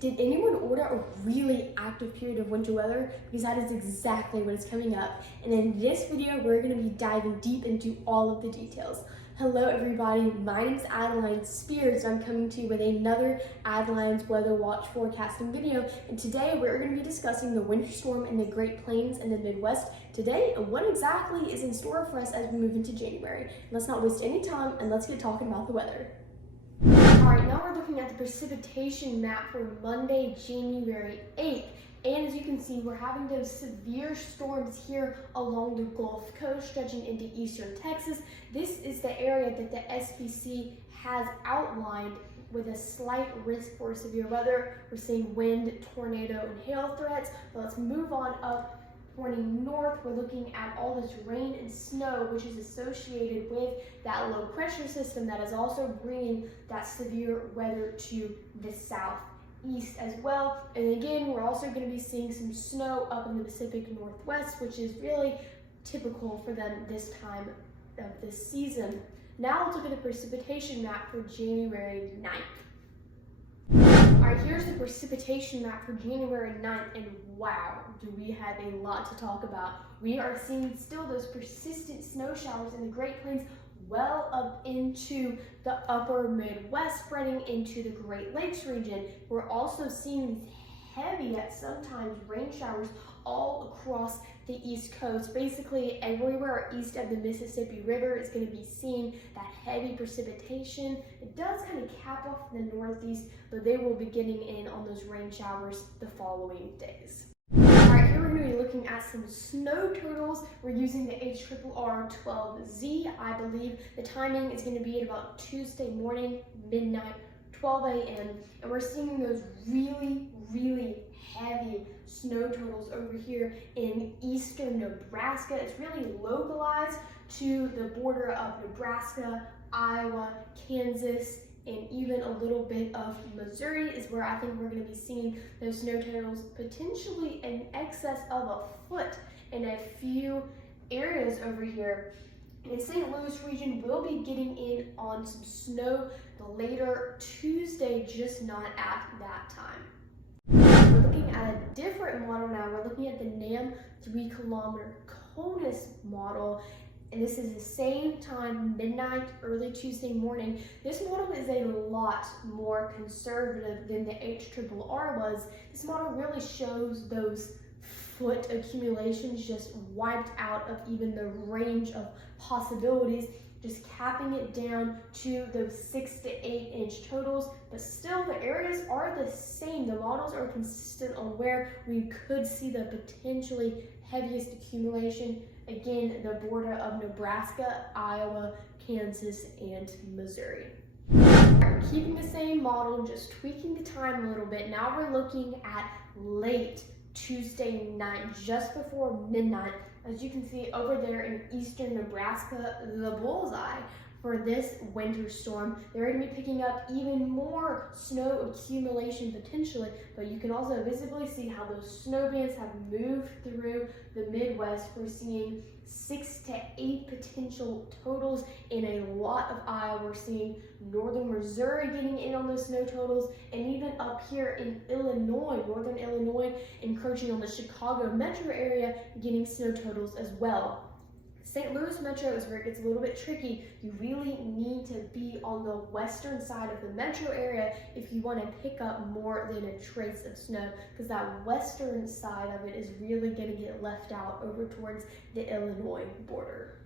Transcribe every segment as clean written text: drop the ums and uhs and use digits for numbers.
Did anyone order a really active period of winter weather? Because that is exactly what is coming up. And in this video, we're going to be diving deep into all of the details. Hello everybody, my name is Adeline Spears. I'm coming to you with another Adeline's Weather Watch forecasting video. And today we're going to be discussing the winter storm in the Great Plains and the Midwest today and what exactly is in store for us as we move into January. Let's not waste any time and let's get talking about the weather. Alright, now we're looking at the precipitation map for Monday, January 8th. And as you can see, we're having those severe storms here along the Gulf Coast, stretching into eastern Texas. This is the area that the SPC has outlined with a slight risk for severe weather. We're seeing wind, tornado, and hail threats. But let's move on up. Pointing north, we're looking at all this rain and snow, which is associated with that low pressure system that is also bringing that severe weather to the southeast as well. And again, we're also going to be seeing some snow up in the Pacific Northwest, which is really typical for them this time of the season. Now let's look at the precipitation map for January 9th. Alright, here's the precipitation map for January 9th, and wow, do we have a lot to talk about. We are seeing still those persistent snow showers in the Great Plains well up into the upper Midwest, spreading into the Great Lakes region. We're also seeing these heavy, at sometimes rain showers all across the East Coast. Basically everywhere east of the Mississippi River is going to be seeing that heavy precipitation. It does kind of cap off the Northeast, but they will be getting in on those rain showers the following days. Alright, here we're going to be looking at some snow totals. We're using the HRRR12Z. I believe the timing is going to be at about Tuesday morning, midnight, 12 a.m. And we're seeing those really heavy snow totals over here in eastern Nebraska. It's really localized to the border of Nebraska, Iowa, Kansas, and even a little bit of Missouri is where I think we're going to be seeing those snow totals potentially in excess of a foot in a few areas over here. In St. Louis region, we'll be getting in on some snow later Tuesday, just not at that time. We're looking at a different model now. We're looking at the NAM 3-kilometer CONUS model. And this is the same time, midnight, early Tuesday morning. This model is a lot more conservative than the HRRR was. This model really shows those foot accumulations just wiped out of even the range of possibilities, just capping it down to those 6 to 8 inch totals. But still, the areas are the same. The models are consistent on where we could see the potentially heaviest accumulation. Again, the border of Nebraska, Iowa, Kansas, and Missouri. Keeping the same model, just tweaking the time a little bit. Now we're looking at late Tuesday night, just before midnight. As you can see over there in eastern Nebraska, the bullseye for this winter storm. They're going to be picking up even more snow accumulation potentially, but you can also visibly see how those snow bands have moved through the Midwest. We're seeing 6 to 8 potential totals in a lot of Iowa. We're seeing northern Missouri getting in on those snow totals, and even up here in Illinois, northern Illinois, encroaching on the Chicago metro area, getting snow totals as well. St. Louis metro is where it gets a little bit tricky. You really need to be on the western side of the metro area if you want to pick up more than a trace of snow, because that western side of it is really going to get left out over towards the Illinois border.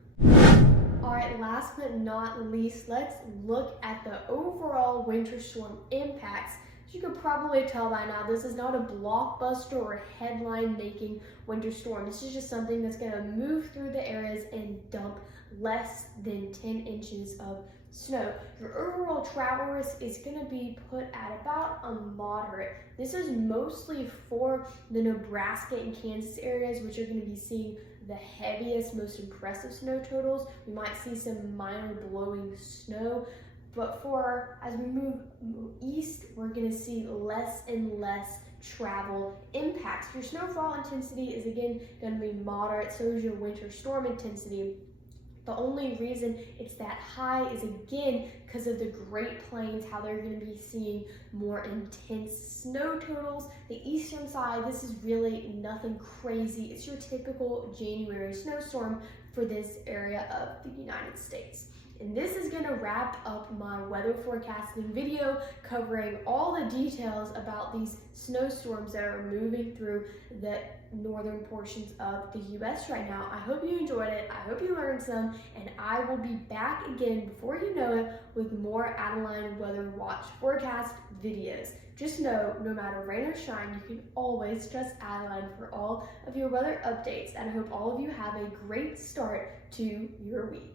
Alright, last but not least, let's look at the overall winter storm impacts. You could probably tell by now, this is not a blockbuster or headline-making winter storm. This is just something that's going to move through the areas and dump less than 10 inches of snow. Your overall travel risk is going to be put at about a moderate. This is mostly for the Nebraska and Kansas areas, which are going to be seeing the heaviest, most impressive snow totals. We might see some minor blowing snow. But as we move east, we're going to see less and less travel impacts. Your snowfall intensity is again going to be moderate, so is your winter storm intensity. The only reason it's that high is again because of the Great Plains, how they're going to be seeing more intense snow totals. The eastern side, this is really nothing crazy. It's your typical January snowstorm for this area of the United States. And this is going to wrap up my weather forecasting video covering all the details about these snowstorms that are moving through the northern portions of the US right now. I hope you enjoyed it. I hope you learned some, and I will be back again before you know it with more Adeline Weather Watch forecast videos. Just know, no matter rain or shine, you can always trust Adeline for all of your weather updates, and I hope all of you have a great start to your week.